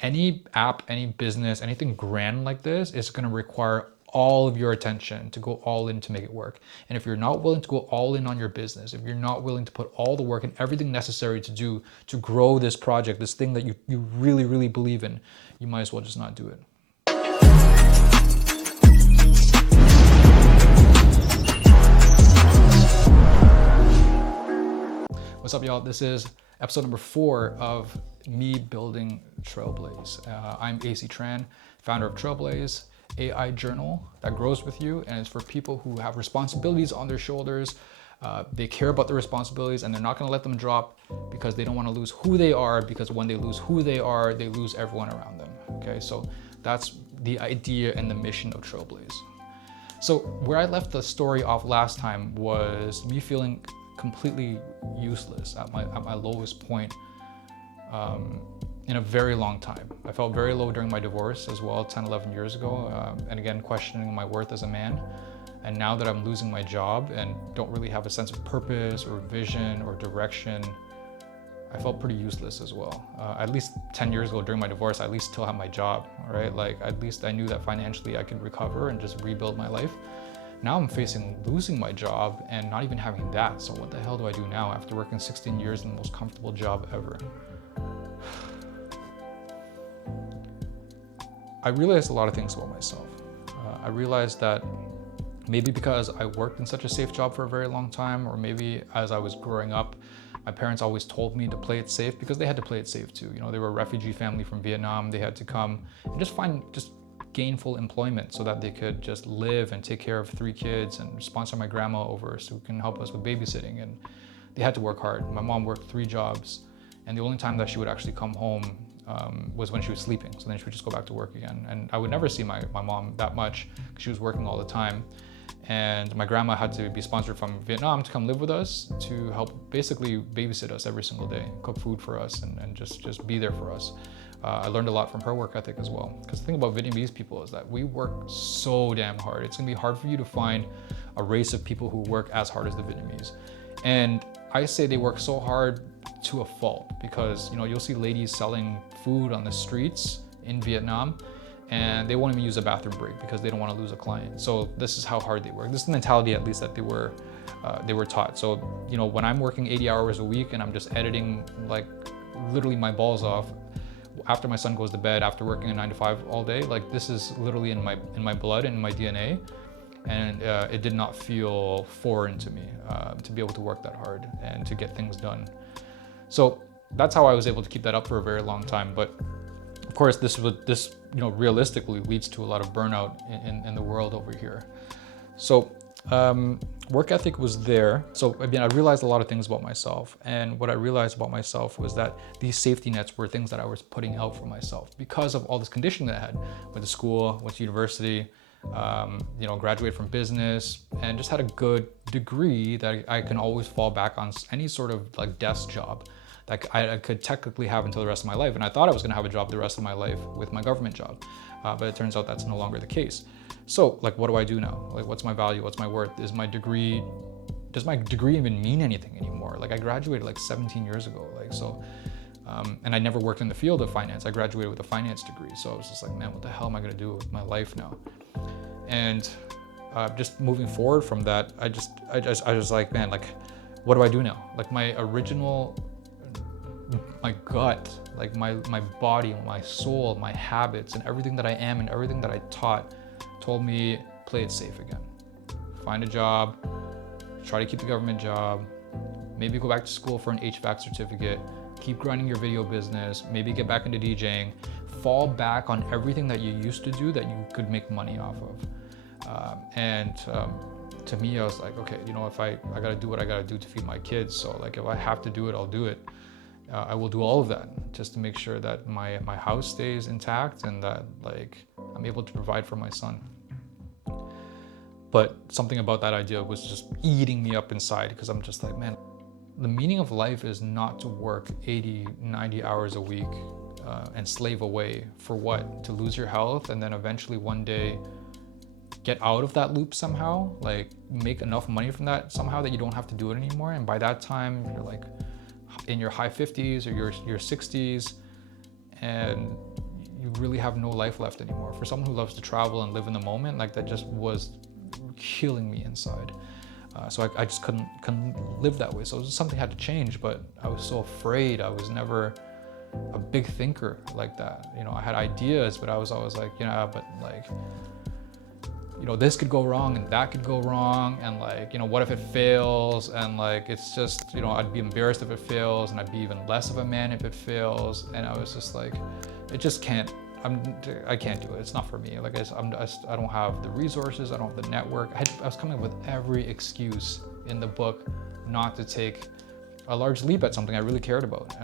Any app, any business, anything grand like this is going to require all of your attention to go all in to make it work. And if you're not willing to go all in on your business, if you're not willing to put all the work and everything necessary to do to grow this project, this thing that you really, really believe in, you might as well just not do it. What's up, y'all? This is episode number 4 of me building Trailblaiz. I'm AC Tran, founder of Trailblaiz, AI journal that grows with you, and it's for people who have responsibilities on their shoulders. They care about their responsibilities and they're not going to let them drop because they don't want to lose who they are, because when they lose who they are, they lose everyone around them. Okay, so that's the idea and the mission of Trailblaiz. So where I left the story off last time was me feeling completely useless at my lowest point in a very long time. I felt very low during my divorce as well, 10, 11 years ago, and again, questioning my worth as a man. And now that I'm losing my job and don't really have a sense of purpose or vision or direction, I felt pretty useless as well. At least 10 years ago during my divorce, I at least still have my job, right? Like at least I knew that financially I could recover and just rebuild my life. Now I'm facing losing my job and not even having that. So what the hell do I do now after working 16 years in the most comfortable job ever? I realized a lot of things about myself. I realized that maybe because I worked in such a safe job for a very long time, or maybe as I was growing up, my parents always told me to play it safe because they had to play it safe too. You know, they were a refugee family from Vietnam. They had to come and just find gainful employment so that they could just live and take care of 3 kids and sponsor my grandma over so who can help us with babysitting. And they had to work hard. My mom worked 3 jobs, and the only time that she would actually come home was when she was sleeping. So then she would just go back to work again. And I would never see my mom that much because she was working all the time. And my grandma had to be sponsored from Vietnam to come live with us to help basically babysit us every single day, cook food for us, and just be there for us. I learned a lot from her work ethic as well. Because the thing about Vietnamese people is that we work so damn hard. It's gonna be hard for you to find a race of people who work as hard as the Vietnamese. And I say they work so hard to a fault because, you know, you'll see ladies selling food on the streets in Vietnam and they won't even use a bathroom break because they don't want to lose a client. So this is how hard they work. This is the mentality, at least, that they were taught. So, you know, when I'm working 80 hours a week and I'm just editing like literally my balls off after my son goes to bed, after working a 9 to 5 all day, like this is literally in my blood and in my DNA. And it did not feel foreign to me to be able to work that hard and to get things done. So that's how I was able to keep that up for a very long time. But of course, this you know, realistically leads to a lot of burnout in the world over here. So work ethic was there. So again, I realized a lot of things about myself. And what I realized about myself was that these safety nets were things that I was putting out for myself because of all this conditioning that I had. Went to school, went to university, you know, graduated from business, and just had a good degree that I can always fall back on any sort of like desk job that I could technically have until the rest of my life. And I thought I was gonna have a job the rest of my life with my government job, but it turns out that's no longer the case. So like, what do I do now? Like, what's my value? What's my worth? Does my degree even mean anything anymore? Like I graduated like 17 years ago, like, so, and I never worked in the field of finance. I graduated with a finance degree. So I was just like, man, what the hell am I gonna do with my life now? And just moving forward from that, I was like, man, like, what do I do now? Like my gut, like my body, my soul, my habits, and everything that I am and everything that I taught told me, play it safe again. Find a job, try to keep the government job, maybe go back to school for an HVAC certificate, keep grinding your video business, maybe get back into DJing, fall back on everything that you used to do that you could make money off of. To me, I was like, okay, you know, if I gotta do what I gotta do to feed my kids. So like, if I have to do it, I'll do it. I will do all of that just to make sure that my house stays intact and that like I'm able to provide for my son. But something about that idea was just eating me up inside because I'm just like, man, the meaning of life is not to work 80, 90 hours a week and slave away for what? To lose your health and then eventually one day get out of that loop somehow, like make enough money from that somehow that you don't have to do it anymore. And by that time, you're like in your high 50s or your 60s, and you really have no life left anymore. For someone who loves to travel and live in the moment, like that just was killing me inside. So I just couldn't live that way. So something had to change, but I was so afraid. I was never a big thinker like that. You know, I had ideas, but I was always like, yeah, but like, you know, this could go wrong and that could go wrong, and like, you know, what if it fails? And like, it's just, you know, I'd be embarrassed if it fails, and I'd be even less of a man if it fails. And I was just like, it just can't, I can't do it. It's not for me. Like I don't have the resources. I don't have the network. I was coming up with every excuse in the book not to take a large leap at something I really cared about.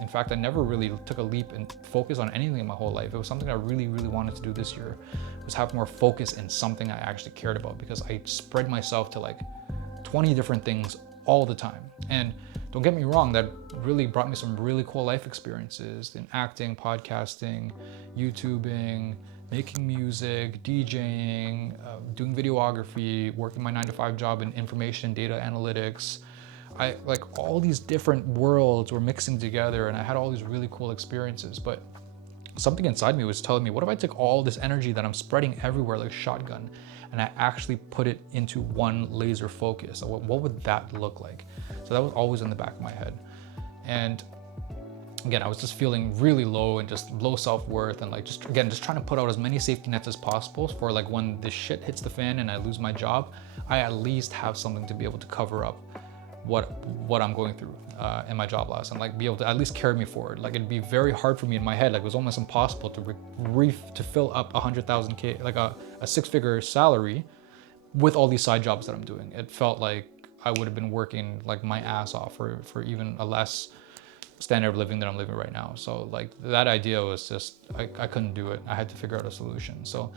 In fact, I never really took a leap and focus on anything in my whole life. It was something I really, really wanted to do this year, was have more focus in something I actually cared about, because I spread myself to like 20 different things all the time. And don't get me wrong, that really brought me some really cool life experiences in acting, podcasting, YouTubing, making music, DJing, doing videography, working my 9-to-5 job in information data analytics. I like all these different worlds were mixing together, and I had all these really cool experiences. But something inside me was telling me, what if I took all this energy that I'm spreading everywhere like a shotgun, and I actually put it into one laser focus? What would that look like? So that was always in the back of my head. And again, I was just feeling really low and just low self-worth, and like just trying to put out as many safety nets as possible for like when this shit hits the fan and I lose my job, I at least have something to be able to cover up what I'm going through in my job loss, and like be able to at least carry me forward. Like it'd be very hard for me in my head. Like it was almost impossible to fill up 100,000 like a 6-figure salary with all these side jobs that I'm doing. It felt like I would have been working like my ass off for even a less standard of living that I'm living right now. So like that idea was just, I couldn't do it. I had to figure out a solution. So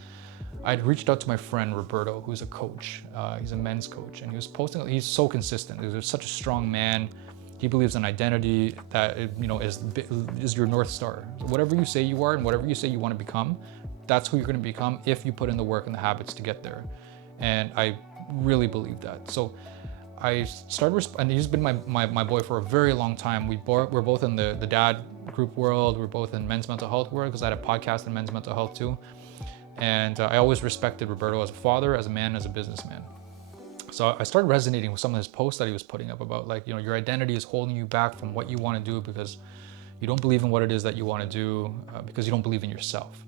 I'd reached out to my friend Roberto, who's a coach. He's a men's coach, and he was posting, he's so consistent. He's such a strong man. He believes in identity that, you know, is your North Star. Whatever you say you are and whatever you say you want to become, that's who you're going to become if you put in the work and the habits to get there. And I really believe that. So I started, and he's been my boy for a very long time. We're both in the dad group world. We're both in men's mental health world, because I had a podcast in men's mental health too. And I always respected Roberto as a father, as a man, as a businessman. So I started resonating with some of his posts that he was putting up about, like, you know, your identity is holding you back from what you want to do because you don't believe in what it is that you want to do, because you don't believe in yourself.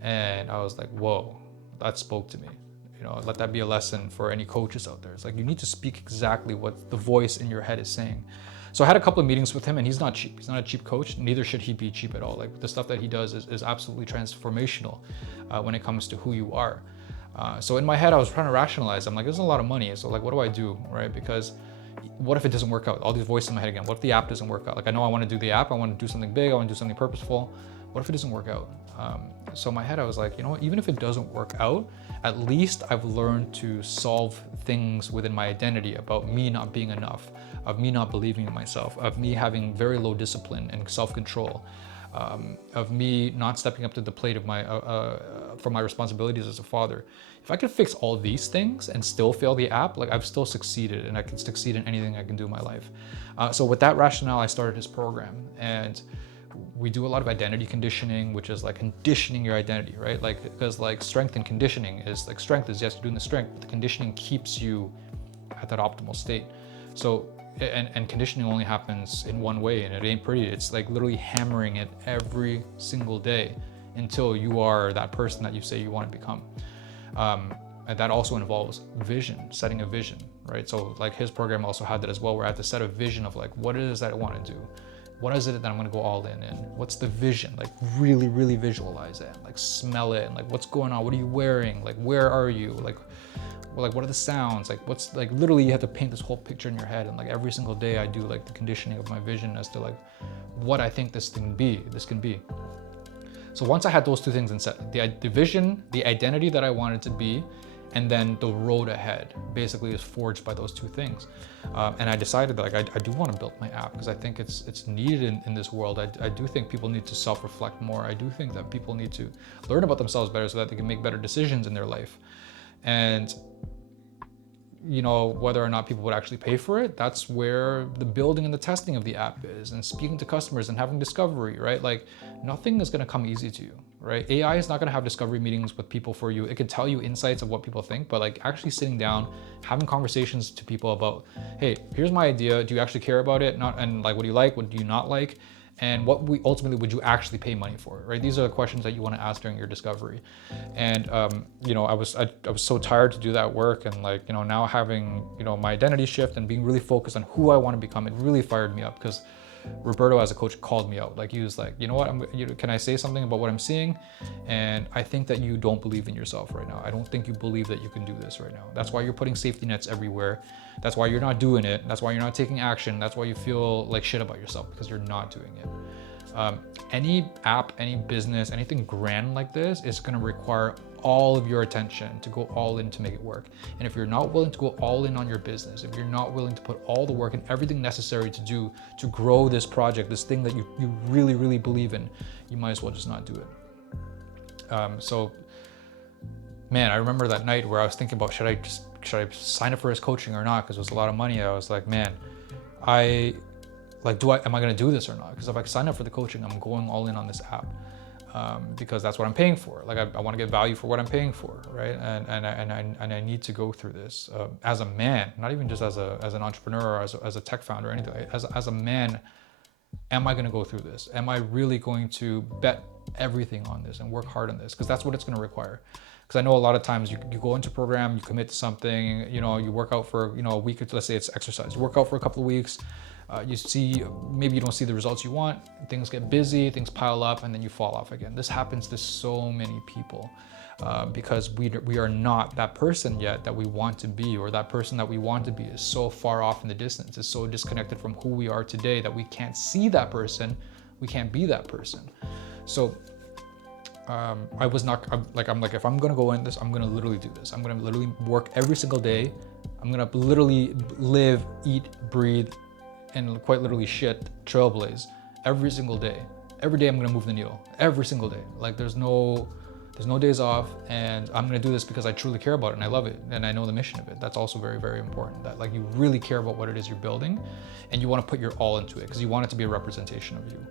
And I was like, whoa, that spoke to me. You know, let that be a lesson for any coaches out there. It's like, you need to speak exactly what the voice in your head is saying. So I had a couple of meetings with him, and he's not cheap. He's not a cheap coach. Neither should he be cheap at all. Like the stuff that he does is absolutely transformational when it comes to who you are. So in my head, I was trying to rationalize. I'm like, this is a lot of money. So like, what do I do, right? Because what if it doesn't work out? All these voices in my head again. What if the app doesn't work out? Like, I know I want to do the app. I want to do something big. I want to do something purposeful. What if it doesn't work out? So in my head, I was like, you know what? Even if it doesn't work out, at least I've learned to solve things within my identity about me not being enough, of me not believing in myself, of me having very low discipline and self-control, of me not stepping up to the plate of for my responsibilities as a father. If I could fix all these things and still fail the app, like I've still succeeded, and I can succeed in anything I can do in my life. So with that rationale, I started his program, and we do a lot of identity conditioning, which is like conditioning your identity, right? Like, because like strength and conditioning is like, strength is yes, you're doing the strength, but the conditioning keeps you at that optimal state. So, and conditioning only happens in one way, and it ain't pretty. It's like literally hammering it every single day until you are that person that you say you want to become. And that also involves vision, setting a vision, right? So like his program also had that as well, where I had to set a vision of like, what it is that I want to do. What is it that I'm going to go all in? What's the vision? Like really, really visualize it, like smell it, and like what's going on? What are you wearing? Like, where are you? Like what are the sounds? Like what's, like literally you have to paint this whole picture in your head. And like every single day I do like the conditioning of my vision as to like what I think this can be. So once I had those two things in set, the vision, the identity that I wanted to be, and then the road ahead basically is forged by those two things. And I decided that like I do want to build my app because I think it's needed in this world. I do think people need to self-reflect more. I do think that people need to learn about themselves better so that they can make better decisions in their life. And whether or not people would actually pay for it, that's where the building and the testing of the app is, and speaking to customers and having discovery, right? Like nothing is going to come easy to you, right? AI is not going to have discovery meetings with people for you. It can tell you insights of what people think, but like actually sitting down, having conversations to people about, hey, here's my idea. Do you actually care about it? And like, what do you like? What do you not like? And what ultimately would you actually pay money for, right? These are the questions that you want to ask during your discovery. And I was so tired to do that work, and like now having my identity shift and being really focused on who I want to become, it really fired me up, because Roberto as a coach called me out. Like he was like, you know what, can I say something about what I'm seeing? And I think that you don't believe in yourself right now. I don't think you believe that you can do this right now. That's why you're putting safety nets everywhere. That's why you're not doing it. That's why you're not taking action. That's why you feel like shit about yourself, because you're not doing it. Any app, any business, anything grand like this is going to require all of your attention to go all in to make it work. And if you're not willing to go all in on your business, if you're not willing to put all the work and everything necessary to do to grow this project, this thing that you really, really believe in, you might as well just not do it. So man, I remember that night where I was thinking about, should I sign up for his coaching or not? Because it was a lot of money. I was like, man, am I going to do this or not? Because if I sign up for the coaching, I'm going all in on this app. Because that's what I'm paying for. Like I want to get value for what I'm paying for, right? And I need to go through this as a man, not even just as an entrepreneur or as a tech founder or anything. As a man, am I going to go through this? Am I really going to bet everything on this and work hard on this? Because that's what it's going to require. Because I know a lot of times you go into a program, you commit to something, you work out for a week. Let's say it's exercise. You work out for a couple of weeks. Maybe you don't see the results you want, things get busy, things pile up, and then you fall off again. This happens to so many people because we are not that person yet that we want to be, or that person that we want to be is so far off in the distance, is so disconnected from who we are today that we can't see that person, we can't be that person. So I'm like, if I'm gonna go in this, I'm gonna literally do this. I'm gonna literally work every single day. I'm gonna literally live, eat, breathe, and quite literally shit Trailblaiz every single day. Every day I'm gonna move the needle. Every single day. Like there's no days off, and I'm gonna do this because I truly care about it and I love it and I know the mission of it. That's also very, very important. That like you really care about what it is you're building, and you want to put your all into it because you want it to be a representation of you.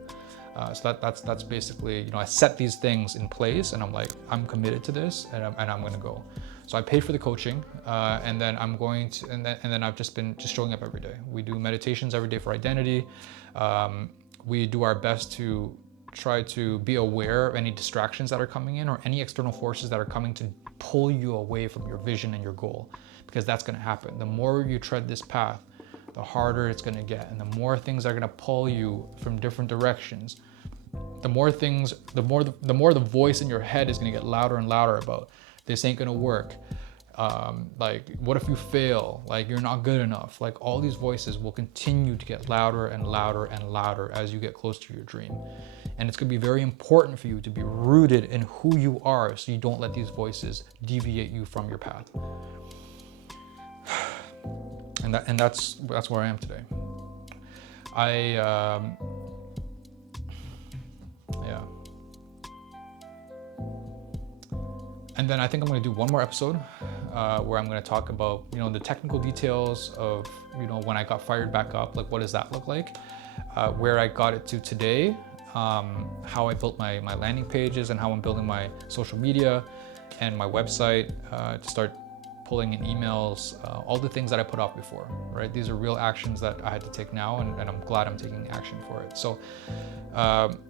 So that's basically, I set these things in place, and I'm like, I'm committed to this, and I'm gonna go. So I paid for the coaching, and then I'm going to, and then I've just been showing up every day. We do meditations every day for identity. We do our best to try to be aware of any distractions that are coming in, or any external forces that are coming to pull you away from your vision and your goal, because that's going to happen. The more you tread this path, the harder it's going to get, and the more things are going to pull you from different directions. The more the voice in your head is going to get louder and louder about, this ain't gonna work. Like, what if you fail? Like, you're not good enough. Like, all these voices will continue to get louder and louder and louder as you get close to your dream. And it's gonna be very important for you to be rooted in who you are, so you don't let these voices deviate you from your path. And that's where I am today. Yeah. And then I think I'm going to do one more episode where I'm going to talk about, the technical details of, when I got fired back up, like what does that look like, where I got it to today, how I built my landing pages, and how I'm building my social media and my website to start pulling in emails, all the things that I put off before, right? These are real actions that I had to take now, and I'm glad I'm taking action for it. So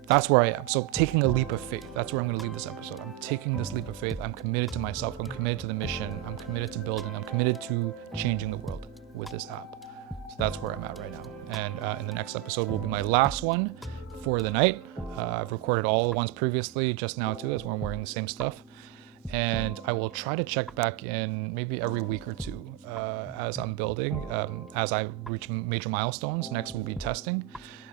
that's where I am. So taking a leap of faith, that's where I'm gonna leave this episode. I'm taking this leap of faith. I'm committed to myself. I'm committed to the mission. I'm committed to building. I'm committed to changing the world with this app. So that's where I'm at right now. And in the next episode will be my last one for the night. I've recorded all the ones previously just now too, as we're wearing the same stuff. And I will try to check back in maybe every week or two as I'm building, as I reach major milestones. Next will be testing,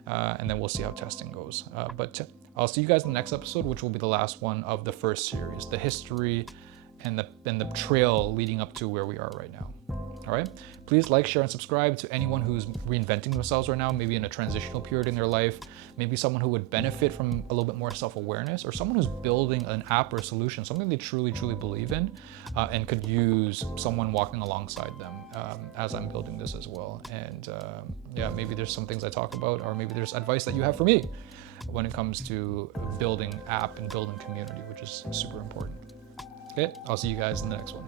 and then we'll see how testing goes. But I'll see you guys in the next episode, which will be the last one of the first series, the history and the trail leading up to where we are right now. All right. Please like, share, and subscribe to anyone who's reinventing themselves right now, maybe in a transitional period in their life, maybe someone who would benefit from a little bit more self-awareness, or someone who's building an app or a solution, something they truly, truly believe in, and could use someone walking alongside them as I'm building this as well. And yeah, maybe there's some things I talk about, or maybe there's advice that you have for me when it comes to building app and building community, which is super important. Okay, I'll see you guys in the next one.